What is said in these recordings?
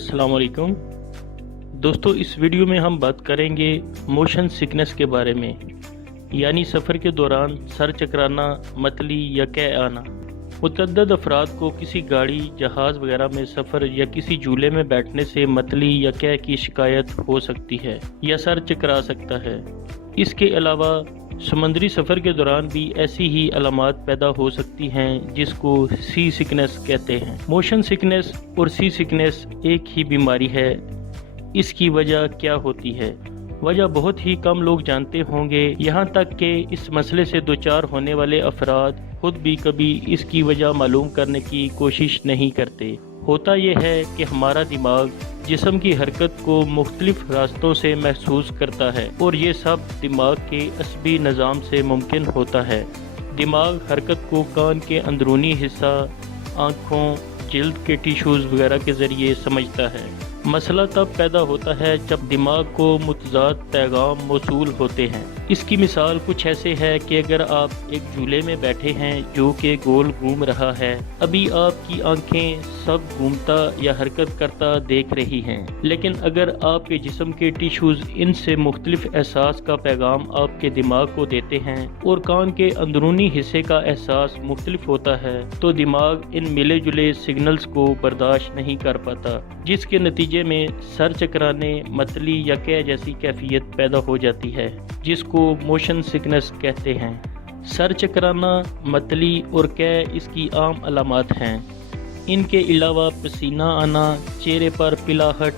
अस्सलाम वालेकुम दोस्तों, इस वीडियो में हम बात करेंगे मोशन सिकनेस के बारे में, यानी सफ़र के दौरान सर चकराना, मतली या कै आना। मुतअद्दिद अफराद को किसी गाड़ी, जहाज़ वगैरह में सफ़र या किसी झूले में बैठने से मतली या कै की शिकायत हो सकती है या सर चकरा सकता है। इसके अलावा समुद्री सफ़र के दौरान भी ऐसी ही अलामात पैदा हो सकती हैं जिसको सी सिकनेस कहते हैं। मोशन सिकनेस और सी सिकनेस एक ही बीमारी है। इसकी वजह क्या होती है? वजह बहुत ही कम लोग जानते होंगे, यहाँ तक कि इस मसले से दोचार होने वाले अफराद खुद भी कभी इसकी वजह मालूम करने की कोशिश नहीं करते। होता यह है कि हमारा दिमाग जिस्म की हरकत को मुख्तलिफ रास्तों से महसूस करता है और ये सब दिमाग के असबी निज़ाम से मुमकिन होता है। दिमाग हरकत को कान के अंदरूनी हिस्सा, आँखों, जिल्द के टिश्यूज़ वगैरह के ज़रिए समझता है। मसला तब पैदा होता है जब दिमाग को मुतज़ाद पैगाम मौसूल होते हैं। इसकी मिसाल कुछ ऐसे है कि अगर आप एक झूले में बैठे हैं जो कि गोल घूम रहा है, अभी आपकी आंखें सब घूमता या हरकत करता देख रही हैं, लेकिन अगर आपके जिस्म के टिश्यूज़ इनसे मुख्तलिफ एहसास का पैगाम आपके दिमाग को देते हैं और कान के अंदरूनी हिस्से का एहसास मुख्तलिफ होता है, तो दिमाग इन मिले जुले सिग्नल्स को बर्दाश्त नहीं कर पाता, जिसके नतीजे में सर चकराने, मतली या कै जैसी कैफियत पैदा हो जाती है, जिसको मोशन सिकनेस कहते हैं। सर चकराना, मतली और कै इसकी आम अलामात हैं। इनके अलावा पसीना आना, चेहरे पर पिलाहट,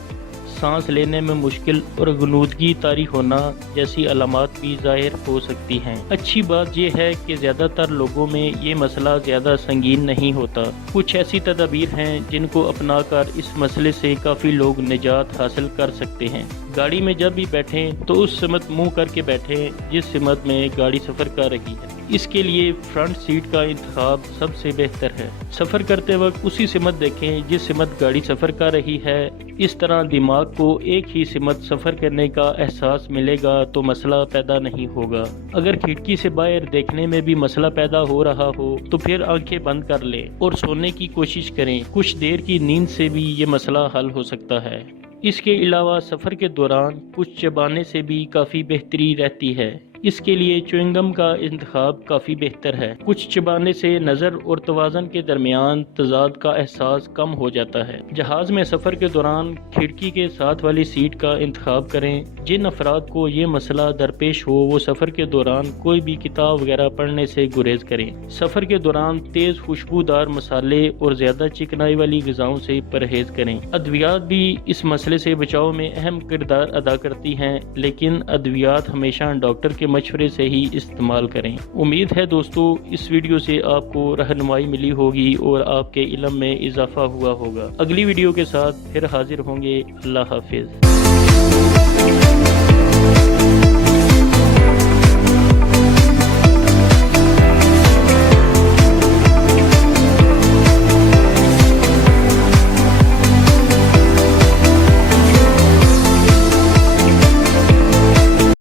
सांस लेने में मुश्किल और गनूदगी तारी होना जैसी अलामात भी ज़ाहिर हो सकती हैं। अच्छी बात यह है कि ज़्यादातर लोगों में ये मसला ज़्यादा संगीन नहीं होता। कुछ ऐसी तदाबीर हैं जिनको अपनाकर इस मसले से काफ़ी लोग निजात हासिल कर सकते हैं। गाड़ी में जब भी बैठें तो उस सिमत मुंह करके बैठें जिस सिमत में गाड़ी सफ़र कर रही है। इसके लिए फ्रंट सीट का इंतखाब सबसे बेहतर है। सफ़र करते वक्त उसी सिमत देखें जिस सिमत गाड़ी सफ़र कर रही है। इस तरह दिमाग को एक ही सिमत सफ़र करने का एहसास मिलेगा तो मसला पैदा नहीं होगा। अगर खिड़की से बाहर देखने में भी मसला पैदा हो रहा हो तो फिर आंखें बंद कर लें और सोने की कोशिश करें। कुछ देर की नींद से भी ये मसला हल हो सकता है। इसके अलावा सफ़र के दौरान कुछ चबाने से भी काफ़ी बेहतरी रहती है। इसके लिए च्युइंगम का इंतखाब काफ़ी बेहतर है। कुछ चबाने से नज़र और तवाज़न के दरमियान तज़ाद का एहसास कम हो जाता है। जहाज़ में सफ़र के दौरान खिड़की के साथ वाली सीट का इंतखाब करें। जिन अफराद को ये मसला दरपेश हो वो सफ़र के दौरान कोई भी किताब वगैरह पढ़ने से गुरेज करें। सफ़र के दौरान तेज़ खुशबूदार मसाले और ज़्यादा चिकनाई वाली ग़िज़ाओं से परहेज़ करें। अद्वियात भी इस मसले से बचाव में अहम किरदार अदा करती हैं, लेकिन अद्वियात हमेशा डॉक्टर के मशवरे से ही इस्तेमाल करें। उम्मीद है दोस्तों इस वीडियो से आपको रहनुमाई मिली होगी और आपके इल्म में इजाफा हुआ होगा। अगली वीडियो के साथ फिर हाजिर होंगे। अल्लाह हाफिज़।